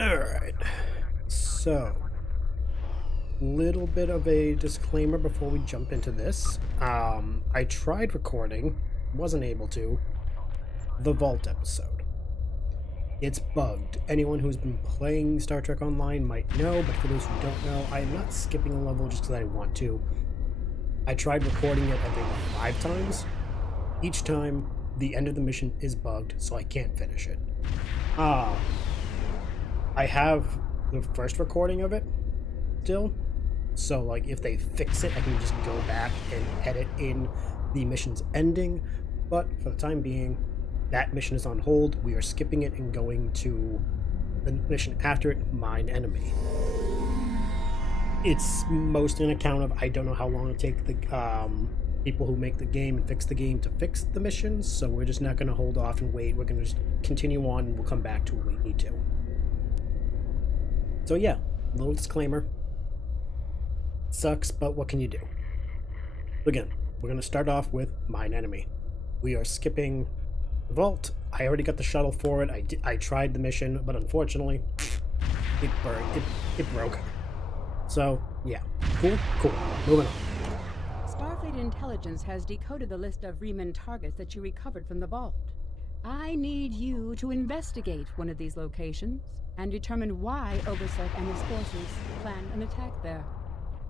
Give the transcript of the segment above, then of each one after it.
Alright, so little bit of a disclaimer before we jump into this. I tried recording, wasn't able to, the Vault episode. It's bugged. Anyone who's been playing Star Trek Online might know, but for those who don't know, I am not skipping a level just because I want to. I tried recording it, I think, 5 times. Each time, the end of the mission is bugged, so I can't finish it. I have the first recording of it still, so like if they fix it, I can just go back and edit in the mission's ending, but for the time being, that mission is on hold. We are skipping it and going to the mission after it, Mine Enemy. It's mostly an account of I don't know how long it takes the people who make the game and fix the game to fix the missions, so we're just not going to hold off and wait. We're going to just continue on and we'll come back to when we need to. So yeah, little disclaimer. Sucks, but what can you do? Again, we're going to start off with Mine Enemy. We are skipping the Vault. I already got the shuttle for it. I tried the mission, but unfortunately, it burned. It broke. So, yeah. Cool. Moving on. Starfleet Intelligence has decoded the list of Romulan targets that you recovered from the Vault. I need you to investigate one of these locations and determine why Obasek and his forces planned an attack there.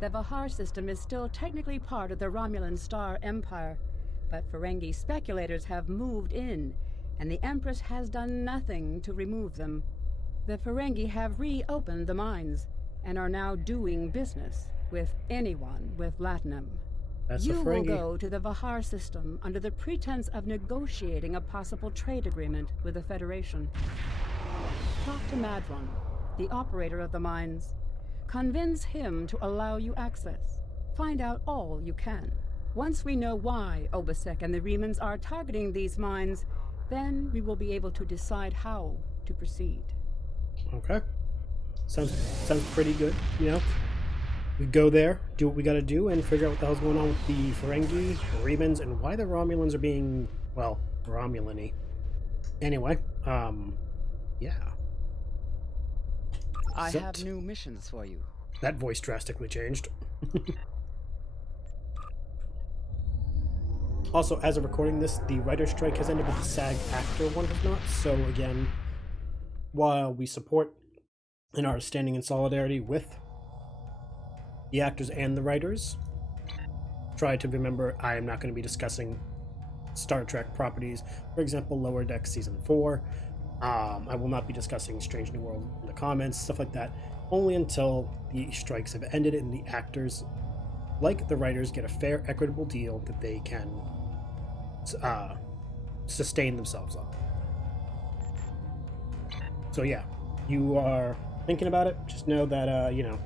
The Vahar system is still technically part of the Romulan Star Empire, but Ferengi speculators have moved in, and the Empress has done nothing to remove them. The Ferengi have reopened the mines, and are now doing business with anyone with Latinum. You will go to the Vahar system under the pretense of negotiating a possible trade agreement with the Federation. Talk to Madron, the operator of the mines. Convince him to allow you access. Find out all you can. Once we know why Obasek and the Remnants are targeting these mines, then we will be able to decide how to proceed. Okay. Sounds pretty good, you know? We go there, do what we gotta do, and figure out what the hell's going on with the Ferengi, the Remnants, and why the Romulans are being, well, Romulan-y. Anyway, yeah. I have new missions for you. That voice drastically changed. Also, as of recording this, the writer's strike has ended, but the SAG actor one has not. So again, while we support and are standing in solidarity with the actors and the writers, try to remember I am not going to be discussing Star Trek properties. For example, Lower Deck Season 4. I will not be discussing Strange New World in the comments, stuff like that, only until the strikes have ended and the actors, like the writers, get a fair, equitable deal that they can sustain themselves on. So yeah, you are thinking about it, just know that, you know,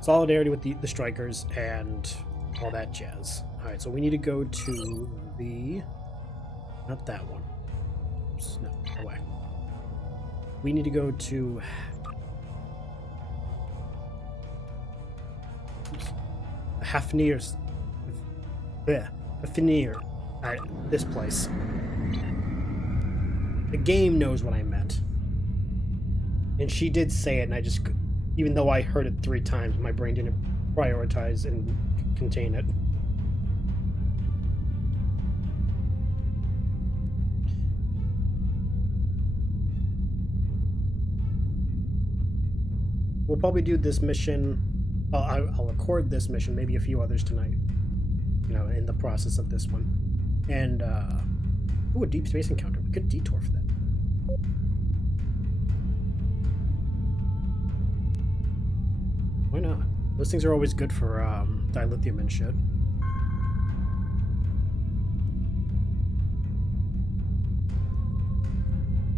solidarity with the strikers and all that jazz. Alright, so we need to go to the... not that one. Oops, no, away. We need to go to... Hafnir's... Hafnir. Alright, this place. The game knows what I meant. And she did say it, and I just... even though I heard it 3 times, my brain didn't prioritize and contain it. We'll probably do this mission. I'll record this mission, maybe a few others tonight. You know, in the process of this one. And, ooh, a deep space encounter. We could detour for that. Why not? Those things are always good for dilithium and shit.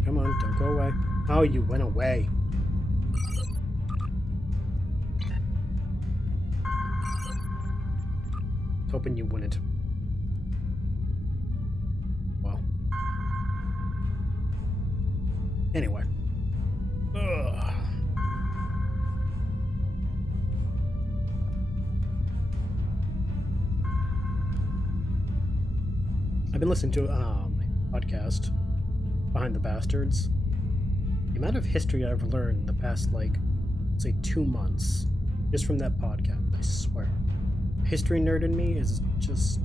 Come on, don't go away. Oh, you went away. Hoping you wouldn't. Well. Anyway. Ugh. I've been listening to a podcast, Behind the Bastards, The amount of history I've learned in the past, like, say 2 months, just from that podcast, I swear. History nerd in me is just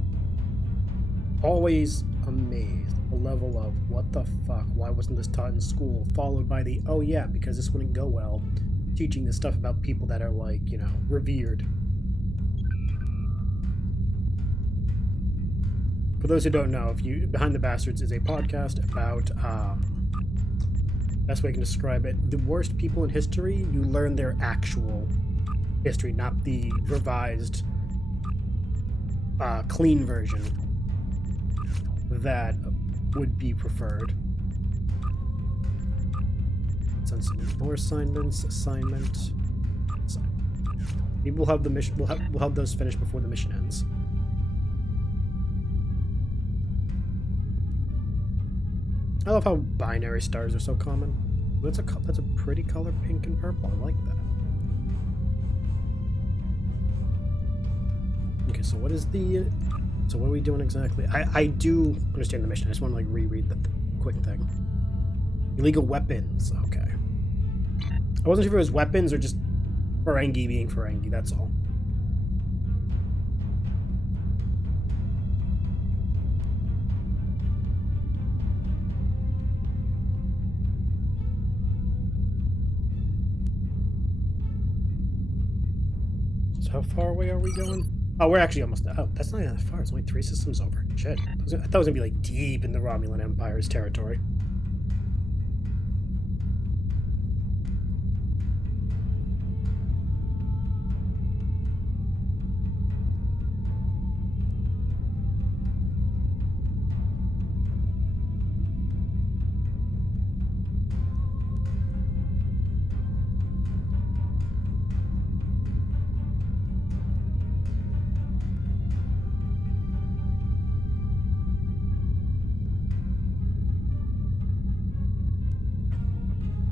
always amazed at the level of what the fuck, why wasn't this taught in school, followed by the, oh yeah, because this wouldn't go well, teaching this stuff about people that are, like, you know, revered. For those who don't know, Behind the Bastards is a podcast about, best way I can describe it, the worst people in history. You learn their actual history, not the revised, clean version that would be preferred. Send some more assignments. Assignment. Maybe we'll have the mission. We'll have those finished before the mission ends. I love how binary stars are so common. That's a pretty color, pink and purple. I like that. Okay, so what are we doing exactly? I do understand the mission. I just want to, like, reread the quick thing. Illegal weapons. Okay. I wasn't sure if it was weapons or just Ferengi being Ferengi. That's all. So how far away are we going? Oh, we're actually almost... Oh, that's not even that far. It's only 3 systems over. Shit. I thought it was going to be, like, deep in the Romulan Empire's territory.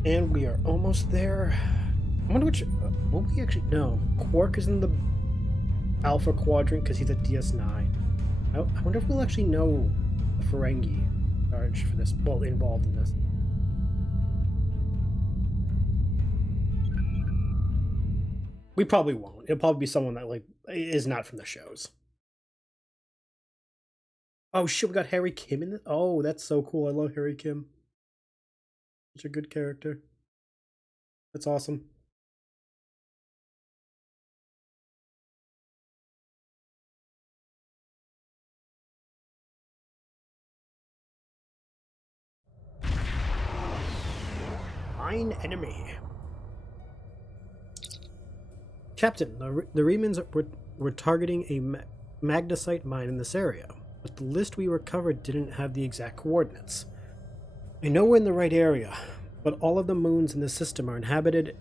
And we are almost there. I wonder which... will we actually... No. Quark is in the Alpha Quadrant because he's a DS9. I wonder if we'll actually know the Ferengi charge for this. Well, involved in this. We probably won't. It'll probably be someone that, like, is not from the shows. Oh shit, we got Harry Kim in it? Oh, that's so cool. I love Harry Kim. Such a good character. That's awesome. Mine enemy. Captain, the remnants were targeting a magnesite mine in this area, but the list we recovered didn't have the exact coordinates. I know we're in the right area, but all of the moons in the system are inhabited,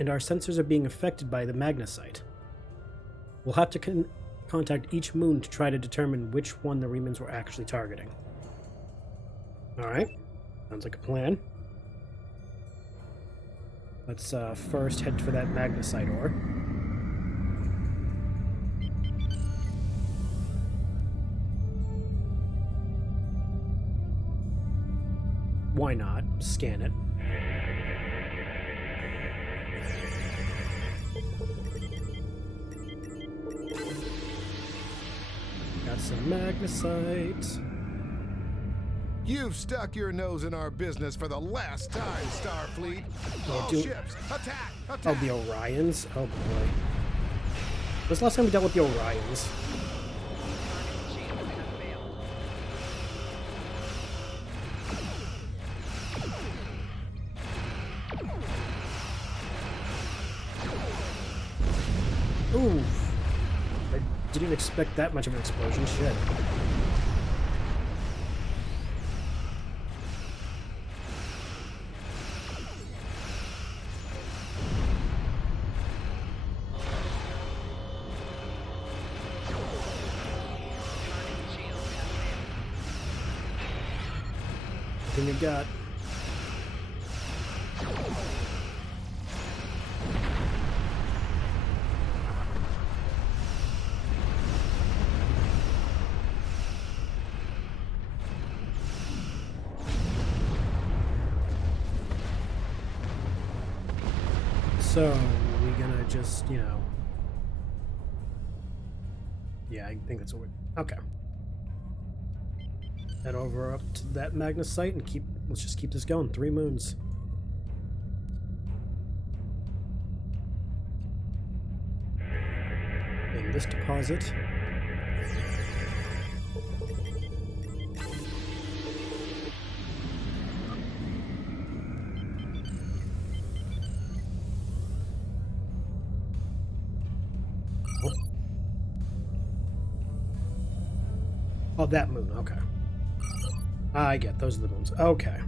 and our sensors are being affected by the magnesite. We'll have to contact each moon to try to determine which one the remnants were actually targeting. Alright, sounds like a plan. Let's first head for that magnesite ore. Why not? Scan it. Got some magnesite. You've stuck your nose in our business for the last time, Starfleet. All ships, attack! Attack! Oh, the Orions? Oh boy. When's the last time we dealt with the Orions? Ooh. I didn't expect that much of an explosion. Shit. You got So, we gonna just, you know... Yeah, I think that's what we're... Okay. Head over up to that Magnus site and let's just keep this going. 3 moons. In this deposit. Oh, that moon, okay. I get, those are the moons. Okay.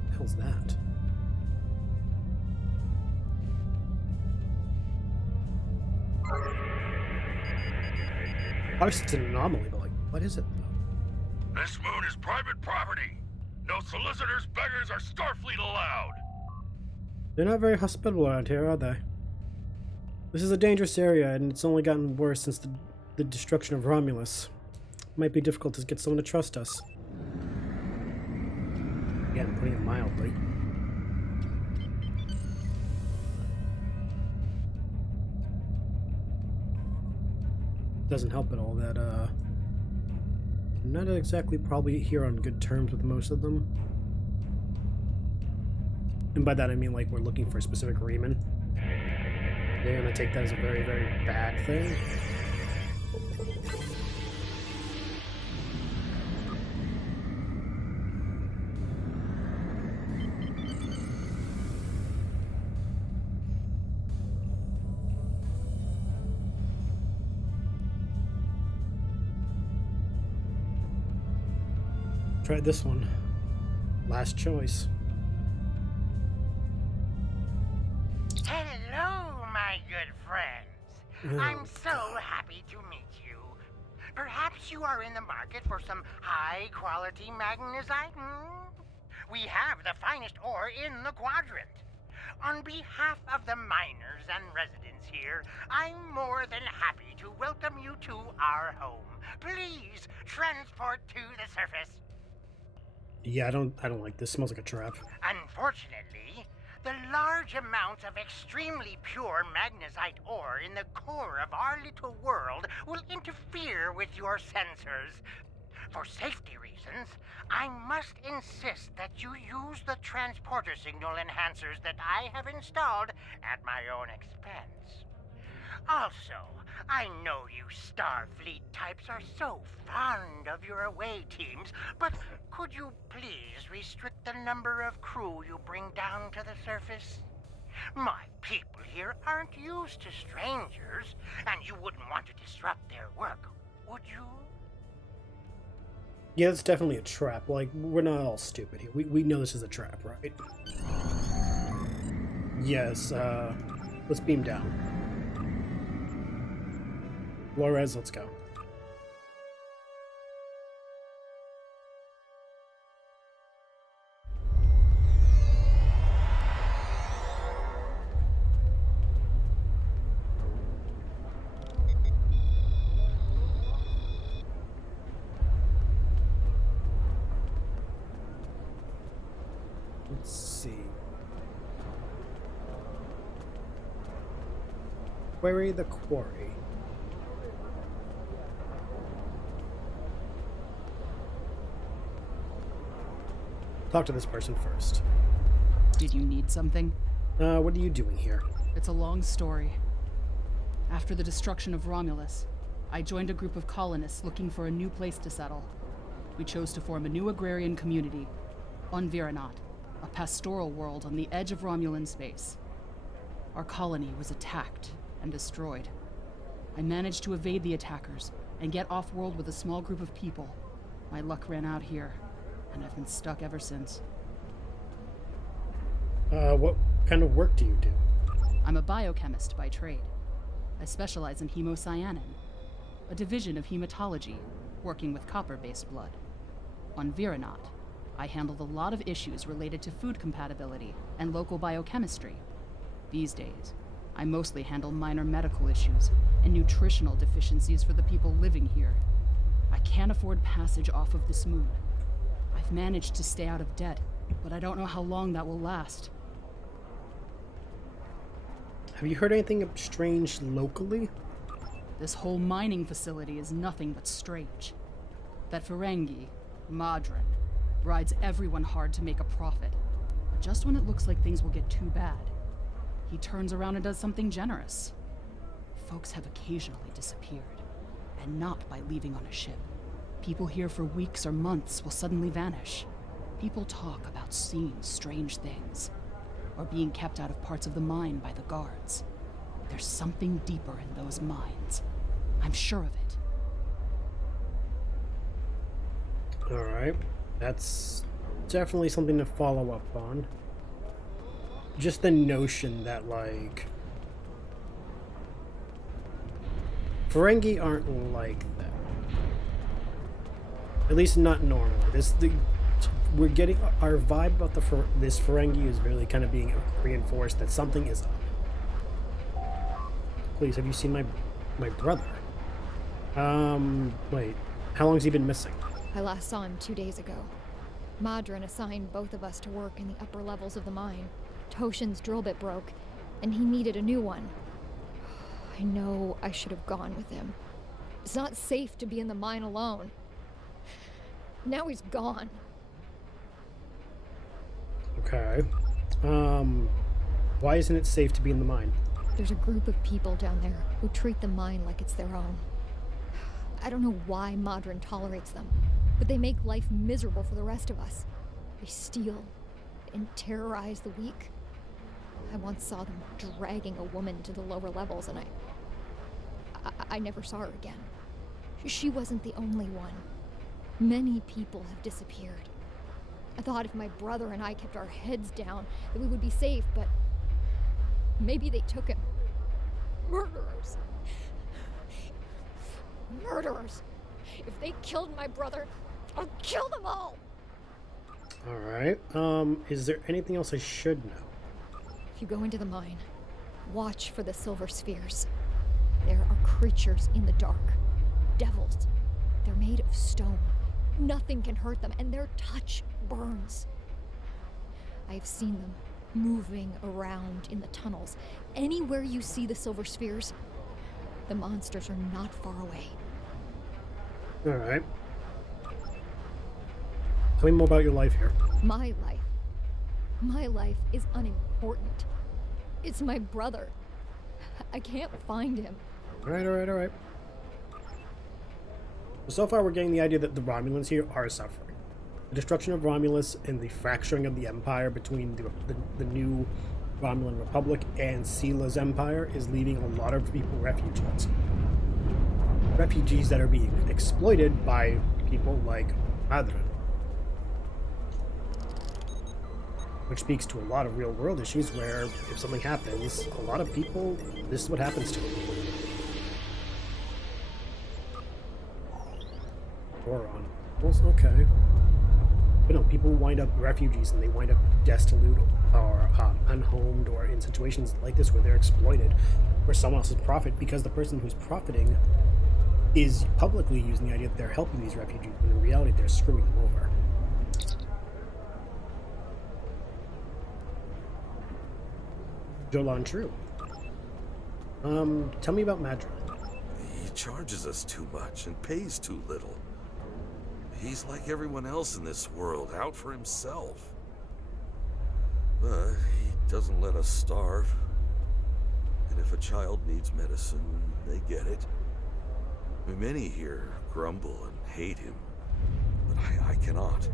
What the hell's that? Obviously it's an anomaly, but like, what is it though? This moon is private property. No solicitors, beggars, or Starfleet allowed. They're not very hospitable around here, are they? This is a dangerous area, and it's only gotten worse since the destruction of Romulus. It might be difficult to get someone to trust us. Again, putting it mildly. Doesn't help at all that, I'm not exactly probably here on good terms with most of them. And by that I mean, like, we're looking for a specific Reman. They're gonna take that as a very, very bad thing. Try this one. Last choice. Hello, my good friends. I'm so happy to meet you. Perhaps you are in the market for some high-quality magnesite? We have the finest ore in the quadrant. On behalf of the miners and residents here, I'm more than happy to welcome you to our home. Please transport to the surface. Yeah, I don't like this. Smells like a trap. Unfortunately, the large amounts of extremely pure magnesite ore in the core of our little world will interfere with your sensors. For safety reasons, I must insist that you use the transporter signal enhancers that I have installed at my own expense. Also, I know you Starfleet types are so fond of your away teams, but could you please restrict the number of crew you bring down to the surface? My people here aren't used to strangers, and you wouldn't want to disrupt their work, would you? Yeah, it's definitely a trap. Like, we're not all stupid here. We know this is a trap, right? Yes, let's beam down. Flores, let's go. Let's see. Query the quarry. Talk to this person first. Did you need something? What are you doing here? It's a long story. After the destruction of Romulus, I joined a group of colonists looking for a new place to settle. We chose to form a new agrarian community, Undine, a pastoral world on the edge of Romulan space. Our colony was attacked and destroyed. I managed to evade the attackers and get off-world with a small group of people. My luck ran out here, and I've been stuck ever since. What kind of work do you do? I'm a biochemist by trade. I specialize in hemocyanin, a division of hematology, working with copper-based blood. On Viranot, I handled a lot of issues related to food compatibility and local biochemistry. These days, I mostly handle minor medical issues and nutritional deficiencies for the people living here. I can't afford passage off of this moon. I've managed to stay out of debt but I don't know how long that will last. Have you heard anything strange locally? This whole mining facility is nothing but strange. That Ferengi, Madron, rides everyone hard to make a profit. But just when it looks like things will get too bad, he turns around and does something generous. Folks have occasionally disappeared, and not by leaving on a ship. People here for weeks or months will suddenly vanish. People talk about seeing strange things, or being kept out of parts of the mine by the guards. There's something deeper in those mines. I'm sure of it. Alright. That's definitely something to follow up on. Just the notion that, like, Ferengi aren't like that. At least not normally. We're getting our vibe about this Ferengi is really kind of being reinforced that something is up. Please, have you seen my brother? Wait. How long has he been missing? I last saw him 2 days ago. Madron assigned both of us to work in the upper levels of the mine. Toshin's drill bit broke, and he needed a new one. I know I should have gone with him. It's not safe to be in the mine alone. Now he's gone. Okay. Why isn't it safe to be in the mine? There's a group of people down there who treat the mine like it's their own. I don't know why Madron tolerates them, but they make life miserable for the rest of us. They steal and terrorize the weak. I once saw them dragging a woman to the lower levels, and I never saw her again. She wasn't the only one. Many people have disappeared. I thought if my brother and I kept our heads down, that we would be safe, but maybe they took him. Murderers. Murderers. If they killed my brother, I'll kill them all. Alright. Is there anything else I should know? If you go into the mine, watch for the silver spheres. There are creatures in the dark. Devils. They're made of stone. Nothing can hurt them, and their touch burns. I've seen them moving around in the tunnels. Anywhere you see the silver spheres, the monsters are not far away. Alright. Tell me more about your life here. My life. My life is unimportant. It's my brother. I can't find him. Alright. So far we're getting the idea that the Romulans here are suffering. The destruction of Romulus and the fracturing of the Empire between the new Romulan Republic and Sila's Empire is leaving a lot of people refugees. Refugees that are being exploited by people like Madron. Which speaks to a lot of real world issues where if something happens, a lot of people, this is what happens to them. Boron. Okay. But no, people wind up refugees and they wind up destitute or unhomed or in situations like this where they're exploited for someone else's profit because the person who's profiting is publicly using the idea that they're helping these refugees when in reality they're screwing them over. Jolan True. Tell me about Madron. He charges us too much and pays too little. He's like everyone else in this world, out for himself. But he doesn't let us starve. And if a child needs medicine, they get it. Many here grumble and hate him, but I cannot.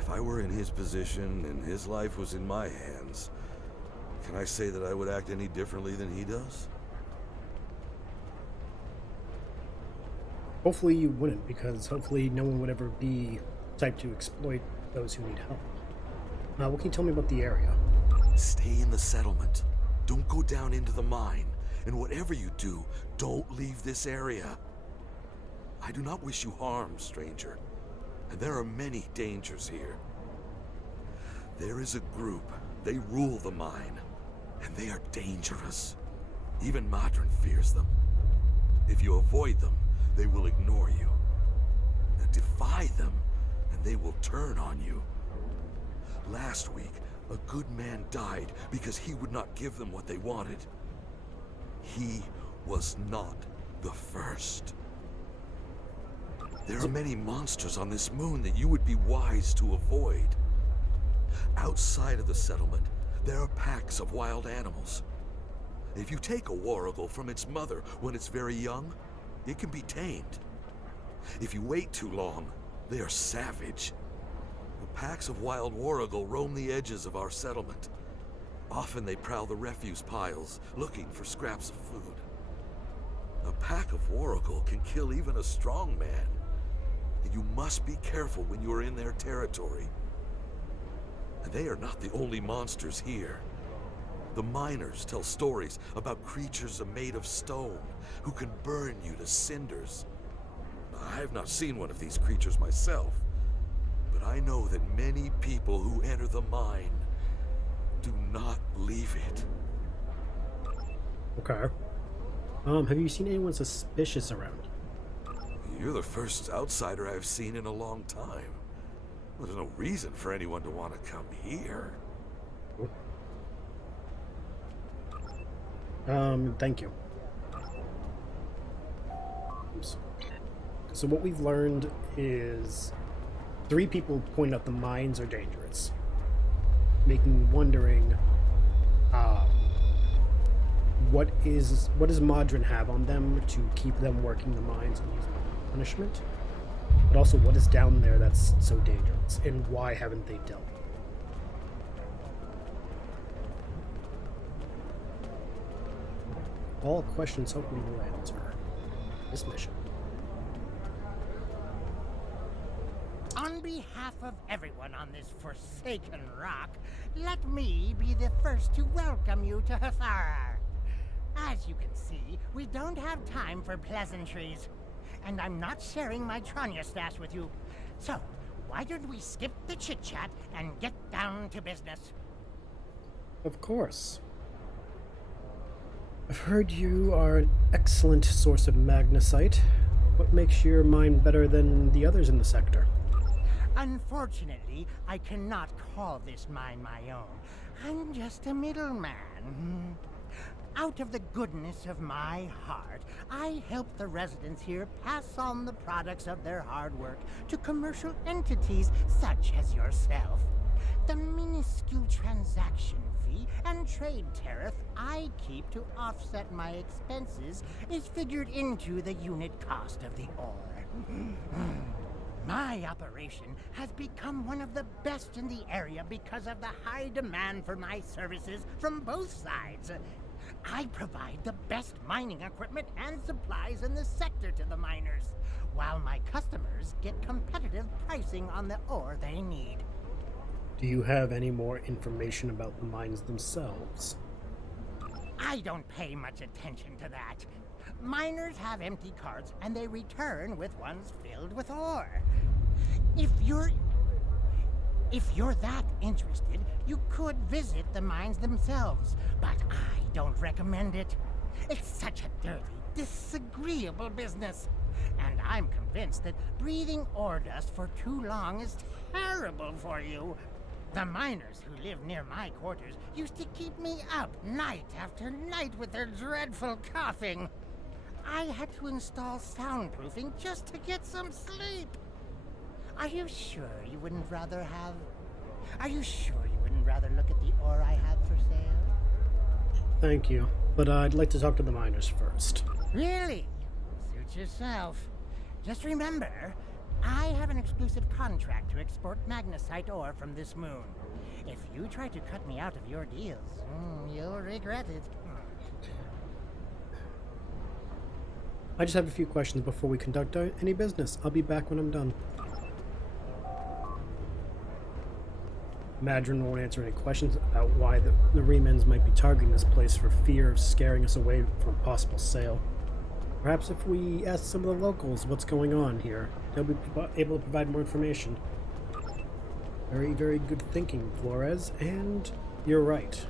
If I were in his position and his life was in my hands, can I say that I would act any differently than he does? Hopefully you wouldn't, because hopefully no one would ever be the type to exploit those who need help. What can you tell me about the area? Stay in the settlement. Don't go down into the mine. And whatever you do, don't leave this area. I do not wish you harm, stranger. And there are many dangers here. There is a group. They rule the mine. And they are dangerous. Even Madron fears them. If you avoid them, they will ignore you. Now defy them, and they will turn on you. Last week, a good man died because he would not give them what they wanted. He was not the first. There are many monsters on this moon that you would be wise to avoid. Outside of the settlement, there are packs of wild animals. If you take a warrigal from its mother when it's very young, it can be tamed. If you wait too long, they are savage. The packs of wild warrigal roam the edges of our settlement. Often they prowl the refuse piles, looking for scraps of food. A pack of warrigal can kill even a strong man. And you must be careful when you are in their territory. And they are not the only monsters here. The miners tell stories about creatures made of stone who can burn you to cinders. I have not seen one of these creatures myself, but I know that many people who enter the mine do not leave it. Okay. Have you seen anyone suspicious around? You're the first outsider I've seen in a long time. There's no reason for anyone to want to come here. Thank you. Oops. So what we've learned is 3 people point out the mines are dangerous, making wondering what does Modron have on them to keep them working the mines and using punishment? But also, what is down there that's so dangerous, and why haven't they dealt with it? All questions hopefully will answer this mission. On behalf of everyone on this forsaken rock, let me be the first to welcome you to Hathara. As you can see, we don't have time for pleasantries. And I'm not sharing my Tranya stash with you. So, why don't we skip the chit-chat and get down to business? Of course. I've heard you are an excellent source of magnesite. What makes your mine better than the others in the sector? Unfortunately, I cannot call this mine my own. I'm just a middleman. Out of the goodness of my heart, I help the residents here pass on the products of their hard work to commercial entities such as yourself. The minuscule transaction fee and trade tariff I keep to offset my expenses is figured into the unit cost of the ore. My operation has become one of the best in the area because of the high demand for my services from both sides. I provide the best mining equipment and supplies in the sector to the miners, while my customers get competitive pricing on the ore they need. Do you have any more information about the mines themselves? I don't pay much attention to that. Miners have empty carts and they return with ones filled with ore. If you're that interested, you could visit the mines themselves, but I don't recommend it. It's such a dirty, disagreeable business. And I'm convinced that breathing ore dust for too long is terrible for you. The miners who live near my quarters used to keep me up night after night with their dreadful coughing. I had to install soundproofing just to get some sleep. Are you sure you wouldn't rather look at the ore I have for sale? Thank you, but I'd like to talk to the miners first. Really? Suit yourself. Just remember, I have an exclusive contract to export magnesite ore from this moon. If you try to cut me out of your deals, you'll regret it. I just have a few questions before we conduct any business. I'll be back when I'm done. Madron won't answer any questions about why the remnants might be targeting this place for fear of scaring us away from a possible sale. Perhaps if we ask some of the locals what's going on here, they'll be able to provide more information. Very, very good thinking, Flores, and you're right.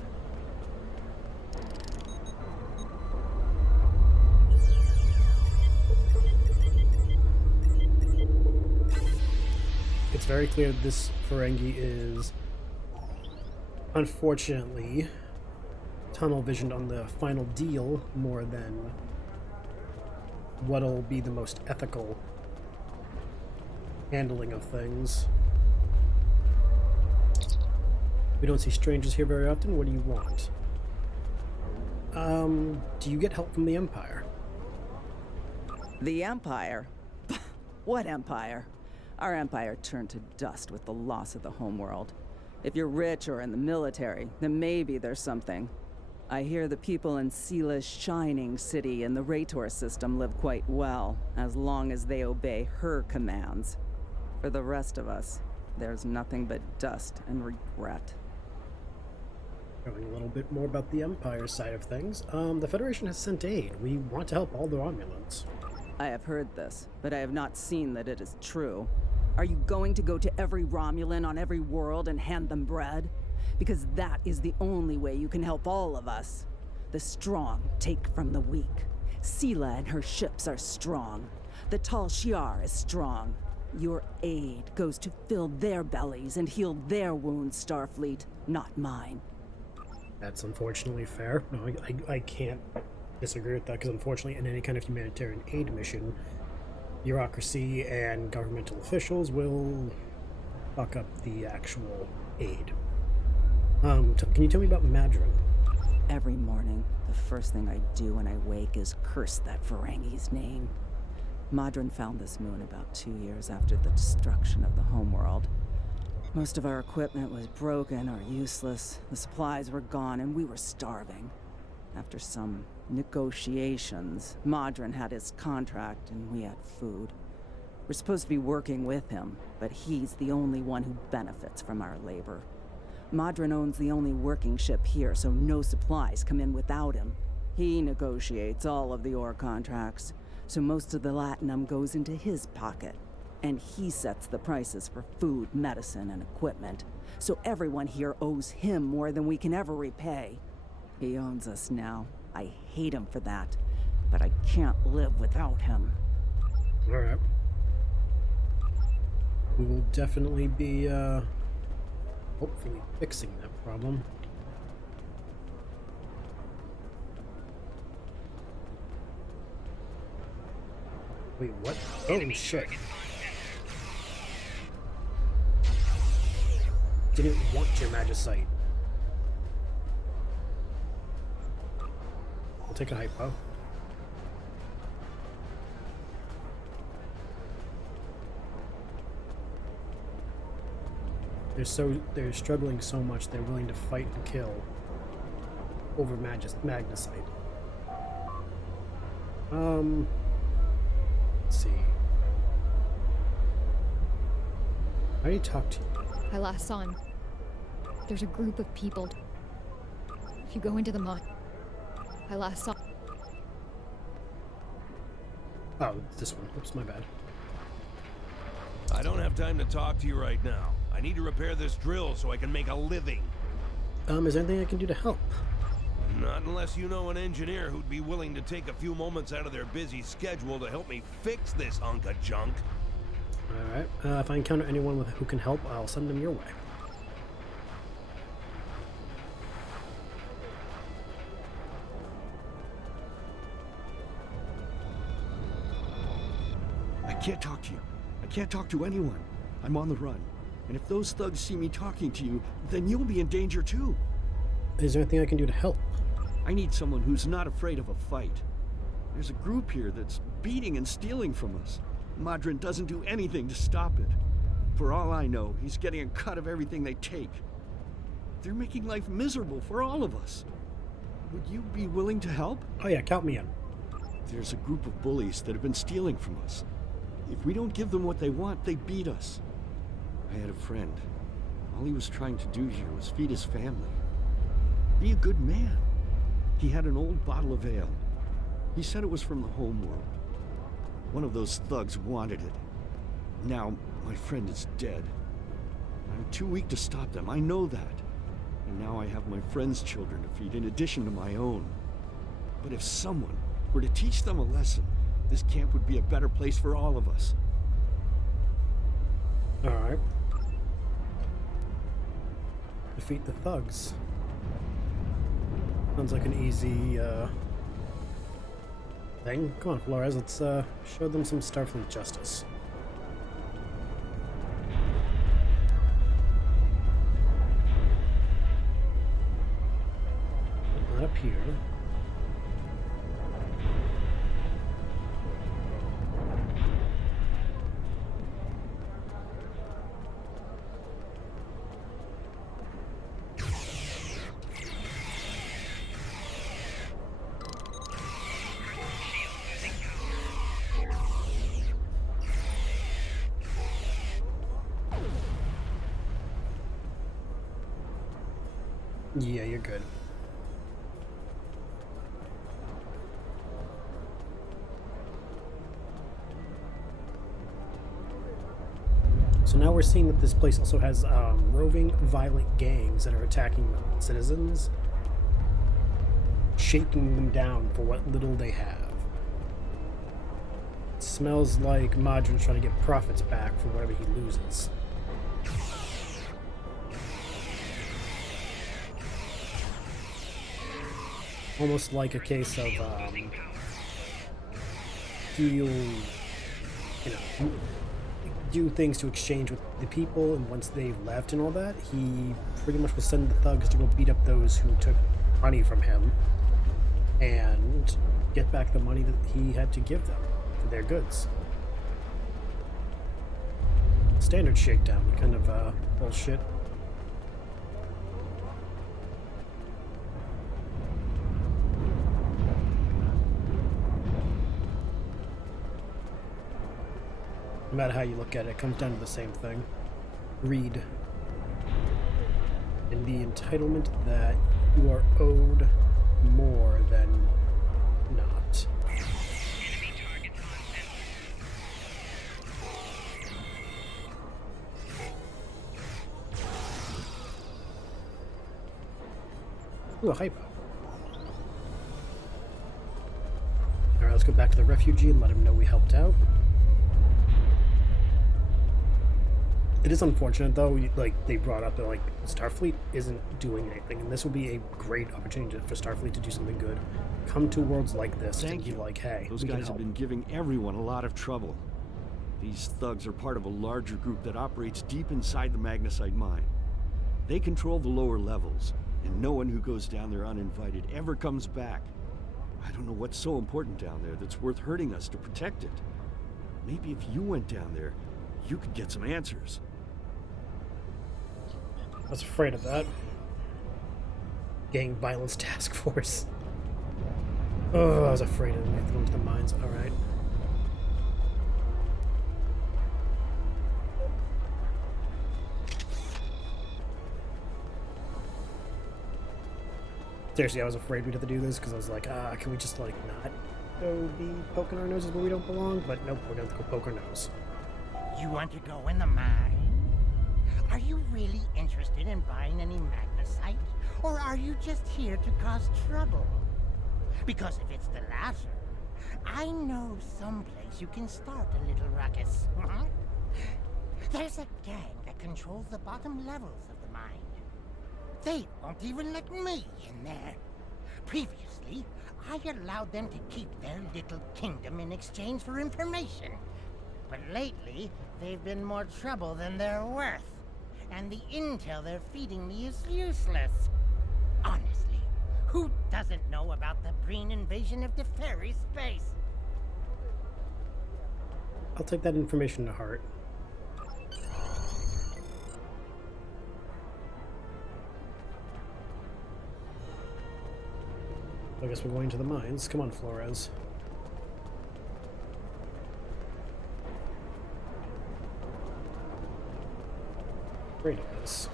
It's very clear this Ferengi is unfortunately, tunnel visioned on the final deal more than what'll be the most ethical handling of things. We don't see strangers here very often. What do you want? Do you get help from the Empire? The Empire? What Empire? Our Empire turned to dust with the loss of the homeworld. If you're rich or in the military, then maybe there's something. I hear the people in Seela's Shining City and the Rator system live quite well, as long as they obey her commands. For the rest of us, there's nothing but dust and regret. Knowing a little bit more about the Empire side of things, the Federation has sent aid. We want to help all the Romulans. I have heard this, but I have not seen that it is true. Are you going to go to every Romulan on every world and hand them bread? Because that is the only way you can help all of us. The strong take from the weak. Seela and her ships are strong. The Tal Shiar is strong. Your aid goes to fill their bellies and heal their wounds, Starfleet, not mine. That's unfortunately fair. No, I can't disagree with that, because unfortunately in any kind of humanitarian aid mission, bureaucracy and governmental officials will fuck up the actual aid. Can you tell me about Madron? Every morning, the first thing I do when I wake is curse that Ferengi's name. Madron found this moon about 2 years after the destruction of the homeworld. Most of our equipment was broken or useless, the supplies were gone, and we were starving. After some negotiations, Madron had his contract and we had food. We're supposed to be working with him, but he's the only one who benefits from our labor. Madron owns the only working ship here, so no supplies come in without him. He negotiates all of the ore contracts, so most of the latinum goes into his pocket. And he sets the prices for food, medicine, and equipment, so everyone here owes him more than we can ever repay. He owns us now. I hate him for that, but I can't live without him. Alright. We will definitely be, hopefully fixing that problem. Wait, what? Oh, shit. Didn't want your magicite. I'll take a hypo. They're struggling so much they're willing to fight and kill over magnesite. Let's see. I need to talk to you. I last saw him. There's a group of people. If you go into the mine, I last saw. Oh, this one. Oops, my bad. I don't have time to talk to you right now. I need to repair this drill so I can make a living. Is there anything I can do to help? Not unless you know an engineer who'd be willing to take a few moments out of their busy schedule to help me fix this hunk of junk. Alright. If I encounter anyone who can help, I'll send them your way. I can't talk to you. I can't talk to anyone. I'm on the run. And if those thugs see me talking to you, then you'll be in danger too. Is there anything I can do to help? I need someone who's not afraid of a fight. There's a group here that's beating and stealing from us. Madron doesn't do anything to stop it. For all I know, he's getting a cut of everything they take. They're making life miserable for all of us. Would you be willing to help? Oh yeah, count me in. There's a group of bullies that have been stealing from us. If we don't give them what they want, they beat us. I had a friend. All he was trying to do here was feed his family. Be a good man. He had an old bottle of ale. He said it was from the homeworld. One of those thugs wanted it. Now, my friend is dead. I'm too weak to stop them, I know that. And now I have my friend's children to feed in addition to my own. But if someone were to teach them a lesson, this camp would be a better place for all of us. Alright. defeat the thugs. Sounds like an easy thing. Come on, Flores, let's show them some Starfleet justice. Not up here. Yeah, you're good. So now we're seeing that this place also has roving, violent gangs that are attacking citizens, shaking them down for what little they have. It smells like Modron's trying to get profits back for whatever he loses. Almost like a case of do things to exchange with the people, and once they've left and all that, he pretty much will send the thugs to go beat up those who took money from him and get back the money that he had to give them for their goods. Standard shakedown kind of bullshit. No matter how you look at it, it comes down to the same thing. Greed. And the entitlement that you are owed more than not. Ooh, a hypo. Alright, let's go back to the refugee and let him know we helped out. It is unfortunate, though, like they brought up that like Starfleet isn't doing anything, and this would be a great opportunity for Starfleet to do something good. Come to worlds like this and be like, hey, those guys have been giving everyone a lot of trouble. These thugs are part of a larger group that operates deep inside the Magnesite mine. They control the lower levels, and no one who goes down there uninvited ever comes back. I don't know what's so important down there that's worth hurting us to protect it. Maybe if you went down there, you could get some answers. I was afraid of that. Gang violence task force. Oh, I was afraid of them going to the mines. Alright. Seriously, I was afraid we'd have to do this because I was like, can we just like not go be poking our noses where we don't belong? But nope, we're gonna have to go poke our nose. You want to go in the mine? Are you really interested in buying any magnesite? Or are you just here to cause trouble? Because if it's the latter, I know someplace you can start a little ruckus. There's a gang that controls the bottom levels of the mine. They won't even let me in there. Previously, I allowed them to keep their little kingdom in exchange for information. But lately, they've been more trouble than they're worth. And the intel they're feeding me is useless. Honestly, who doesn't know about the Breen invasion of Deferi space? I'll take that information to heart. I guess we're going to the mines. Come on, Flores. Great at this.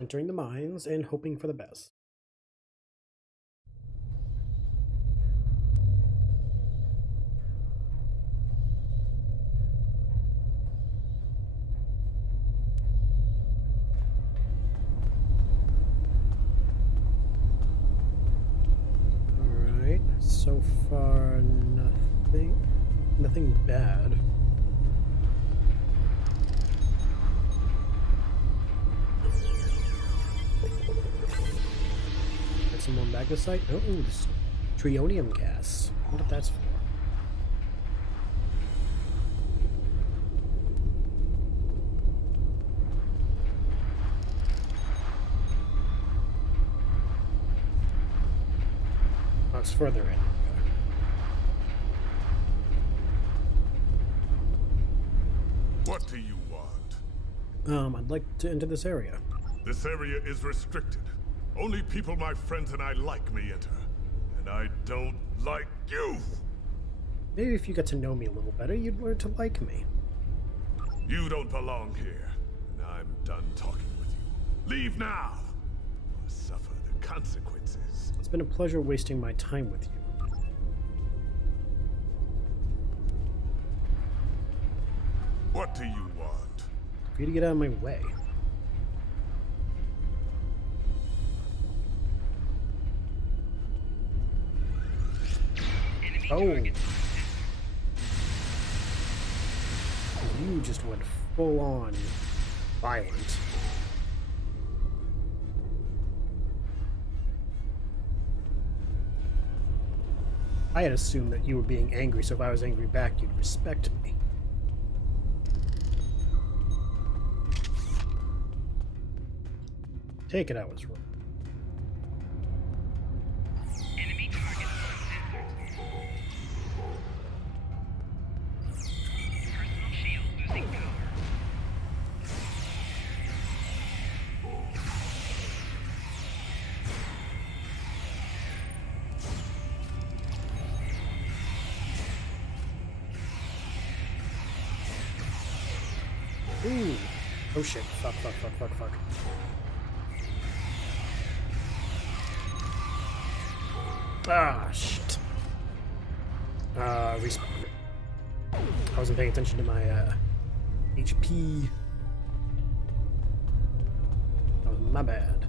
Entering the mines and hoping for the best. far, nothing bad. Got some more magnesite. Oh, this trionium gas. I wonder what that's for. Oh, it's further in. What do you want? I'd like to enter this area. This area is restricted. Only people my friends and I like me enter. And I don't like you! Maybe if you got to know me a little better, you'd learn to like me. You don't belong here, and I'm done talking with you. Leave now, or suffer the consequences. It's been a pleasure wasting my time with you. What do you want? For you to get out of my way. Oh. You just went full on violent. I had assumed that you were being angry, so if I was angry back, you'd respect me. Take it, I was wrong. Enemy target personal shield losing power. Ooh. Oh shit. Fuck. Ah, shit. Respawn. I wasn't paying attention to my, HP. That was my bad.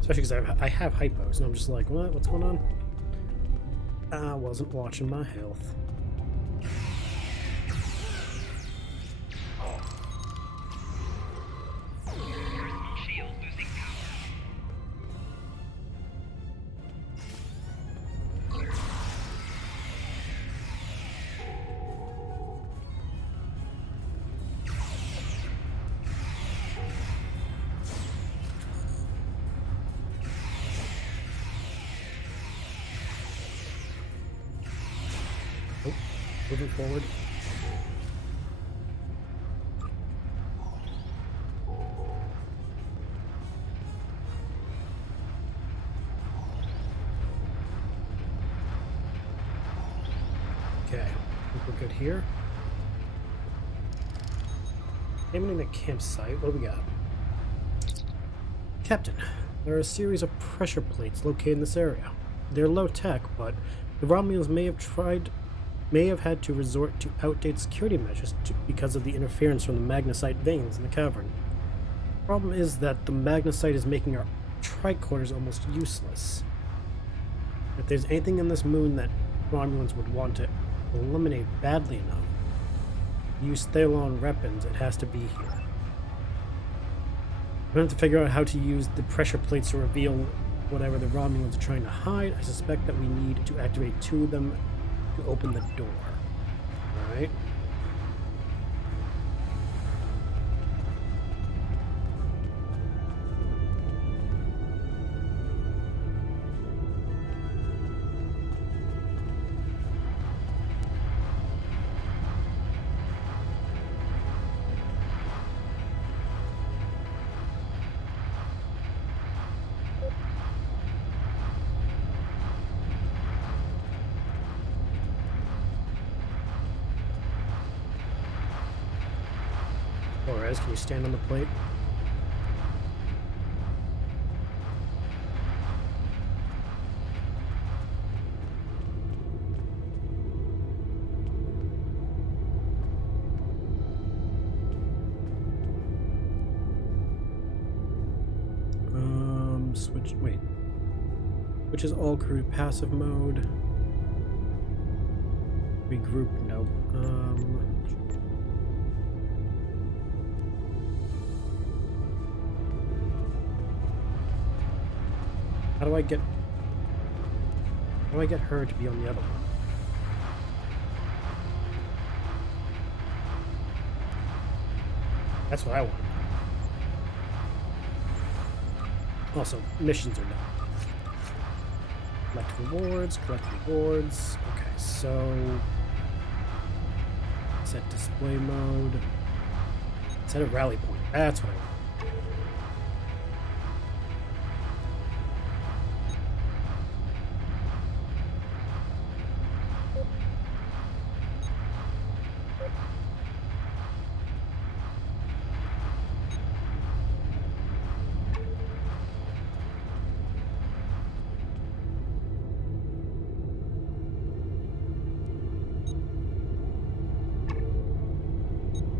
Especially because I have hypos, and I'm just like, what? What's going on? I wasn't watching my health. Moving forward. Okay, I think we're good here. Aiming the campsite, what do we got? Captain, there are a series of pressure plates located in this area. They're low tech, but the Romulans may have had to resort to outdated security measures because of the interference from the magnesite veins in the cavern. The problem is that the magnesite is making our tricorders almost useless. If there's anything on this moon that Romulans would want to eliminate badly enough, use Thalon weapons, it has to be here. We have to figure out how to use the pressure plates to reveal whatever the Romulans are trying to hide. I suspect that we need to activate 2 of them to open the door. Alright. Flores, can you stand on the plate? Switch, wait. which is all crew passive mode. Regroup, nope. How do I get her to be on the other one? That's what I want. Also, missions are done. Collect rewards, Okay, so set display mode. Set a rally point. That's what I want.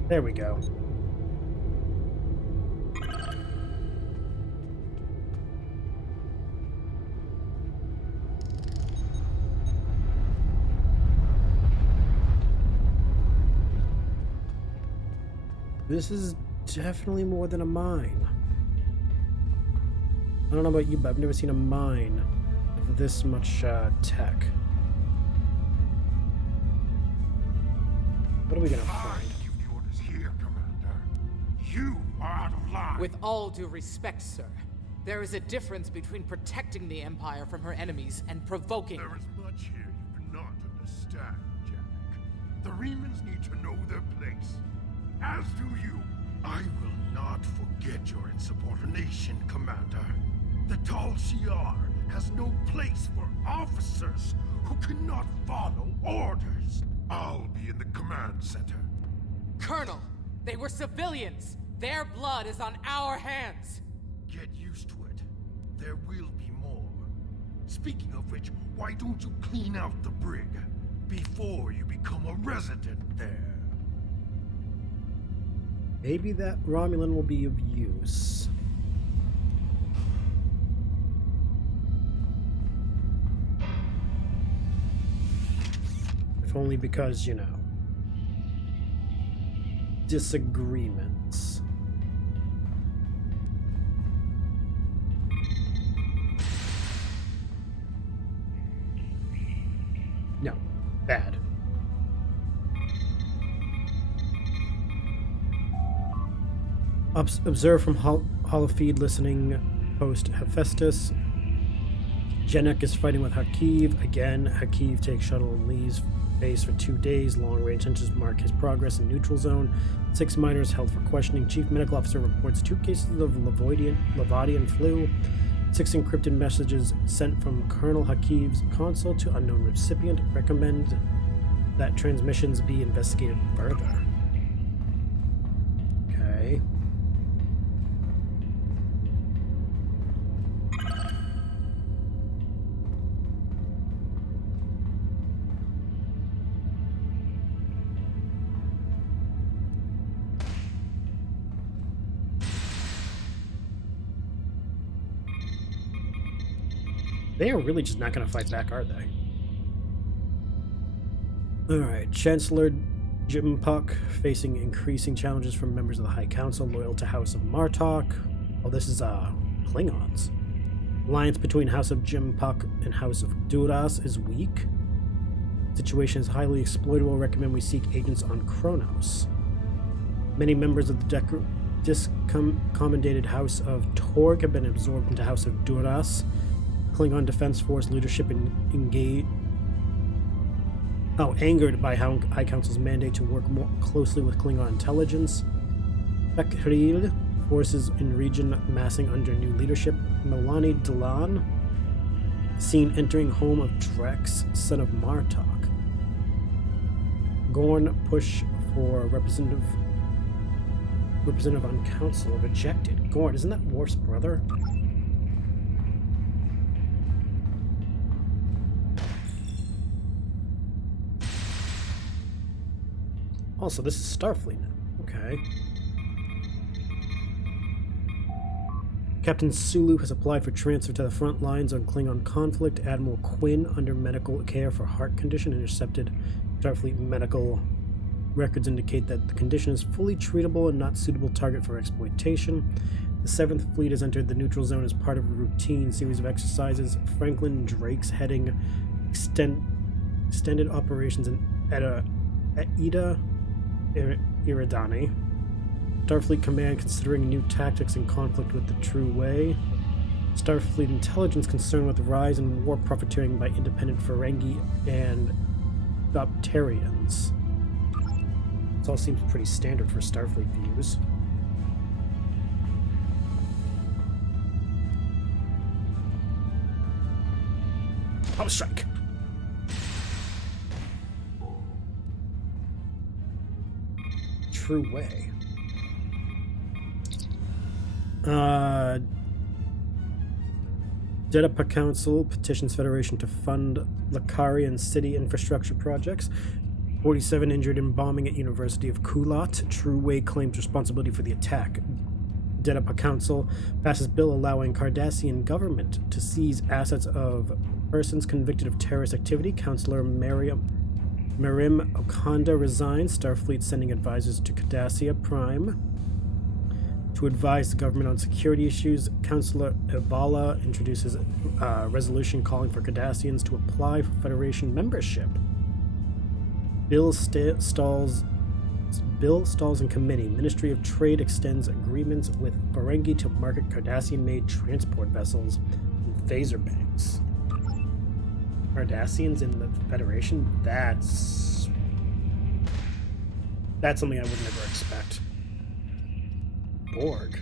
There we go. This is definitely more than a mine. I don't know about you, but I've never seen a mine with this much tech. What are we gonna find? You are out of line. With all due respect, sir, there is a difference between protecting the Empire from her enemies and provoking. There is much here you cannot understand, Jack. The Remnants need to know their place. As do you. I will not forget your insubordination, Commander. The Tal Shiar has no place for officers who cannot follow orders. I'll be in the command center. Colonel, they were civilians. Their blood is on our hands. Get used to it. There will be more. Speaking of which, why don't you clean out the brig before you become a resident there? Maybe that Romulan will be of use. If only because, you know, disagreements. No, bad. Observe from holofeed listening post Hephaestus. Jenek is fighting with Hakiv. Again, Hakiv takes shuttle and leaves base for 2 days. Long-range sensors mark his progress in neutral zone. 6 miners held for questioning. Chief Medical Officer reports 2 cases of Levadian flu. 6 encrypted messages sent from Colonel Hakiv's console to unknown recipient. Recommend that transmissions be investigated further. Okay. They are really just not going to fight back, are they? Alright, Chancellor Jim-Puck facing increasing challenges from members of the High Council loyal to House of Martok. Oh, this is, Klingons. Alliance between House of Jim-Puck and House of Duras is weak. Situation is highly exploitable. Recommend we seek agents on Kronos. Many members of the discommendated House of Torg have been absorbed into House of Duras. Klingon Defense Force leadership angered by High Council's mandate to work more closely with Klingon intelligence. Bekril forces in region massing under new leadership. Milani Dalan seen entering home of Drex, son of Martok. Gorn push for representative on council rejected. Gorn, isn't that Worf's brother? Also, this is Starfleet now. Okay. Captain Sulu has applied for transfer to the front lines on Klingon conflict. Admiral Quinn, under medical care for heart condition, intercepted Starfleet medical records indicate that the condition is fully treatable and not suitable target for exploitation. The 7th Fleet has entered the neutral zone as part of a routine series of exercises. Franklin Drake's heading extended operations in Ida Iridani. Starfleet Command considering new tactics in conflict with the True Way. Starfleet Intelligence concerned with the rise in war profiteering by independent Ferengi and Thopterians. This all seems pretty standard for Starfleet views. Power strike! True Way. Jeddah Council petitions Federation to fund Lakarian city infrastructure projects. 47 injured in bombing at University of Kulat. True Way claims responsibility for the attack. Jeddah Council passes bill allowing Cardassian government to seize assets of persons convicted of terrorist activity. Councillor Marim Okanda resigns. Starfleet sending advisors to Cardassia Prime to advise the government on security issues. Councillor Evala introduces a resolution calling for Cardassians to apply for Federation membership. Bill stalls in committee. Ministry of Trade extends agreements with Ferengi to market Cardassian-made transport vessels and phaser banks. Cardassians in the Federation? That's something I would never expect. Borg?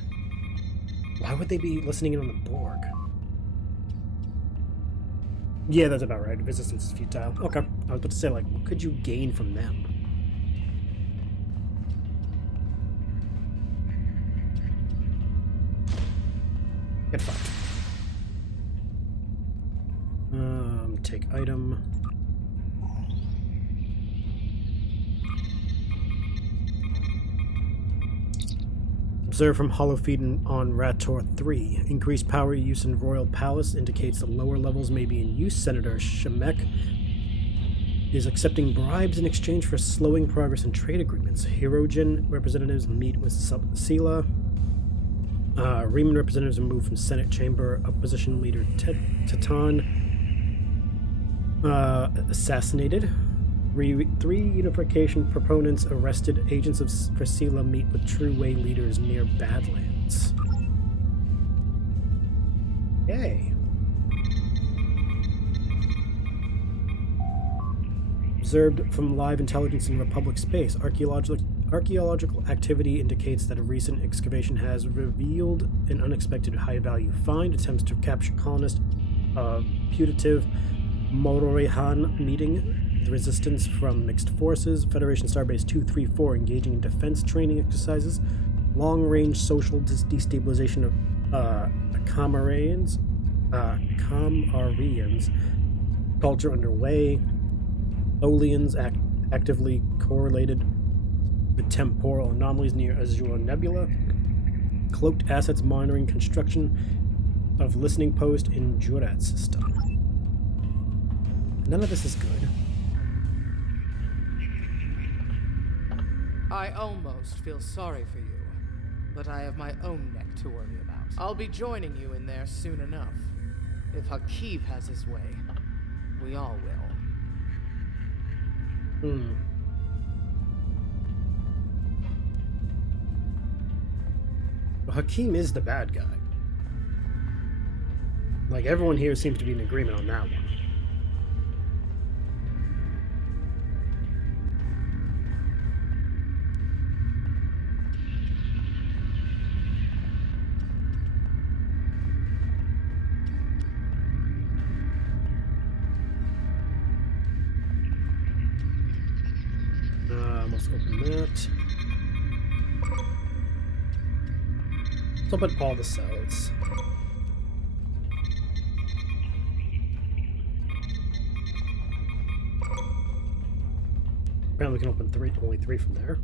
Why would they be listening in on the Borg? Yeah, that's about right. Resistance is futile. Okay. I was about to say, like, what could you gain from them? Get fucked. Take item. Observed from holofeed on Rator 3. Increased power use in Royal Palace indicates that lower levels may be in use. Senator Shemek is accepting bribes in exchange for slowing progress in trade agreements. Hirogen representatives meet with Sela. Riemann representatives are moved from Senate chamber. Opposition leader Teton assassinated. Three unification proponents arrested. Agents of Sela meet with True Way leaders near Badlands. Yay. Observed from live intelligence in Republic space. Archaeological activity indicates that a recent excavation has revealed an unexpected high-value find. Attempts to capture colonists. Putative Mororehan meeting. The resistance from mixed forces. Federation Starbase 234 engaging in defense training exercises. Long-range social destabilization of Kamarians. Culture underway. Olians actively correlated with temporal anomalies near Azure Nebula. Cloaked assets monitoring construction of listening post in Jurat system. None of this is good. I almost feel sorry for you, but I have my own neck to worry about. I'll be joining you in there soon enough. If Hakeeb has his way, we all will. Well, Hakeem is the bad guy. Like, everyone here seems to be in agreement on that one. Let's open that. Let's open all the cells. Apparently we can open only three from there.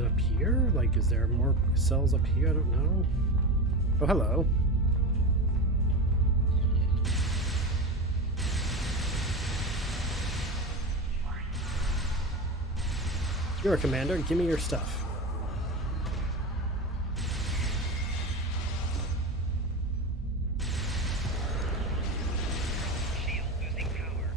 it up here? Like, is there more cells up here? I don't know. Oh, hello. You're a commander. Give me your stuff. Shield losing power.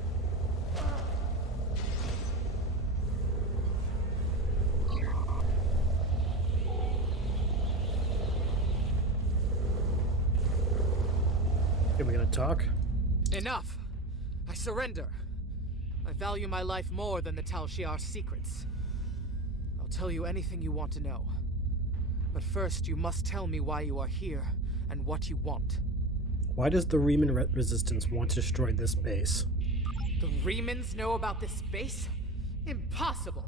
Are we gonna talk? Enough! I surrender. I value my life more than the Tal Shiar's secrets. I'll tell you anything you want to know. But first, you must tell me why you are here and what you want. Why does the Reman Resistance want to destroy this base? The Remans know about this base? Impossible!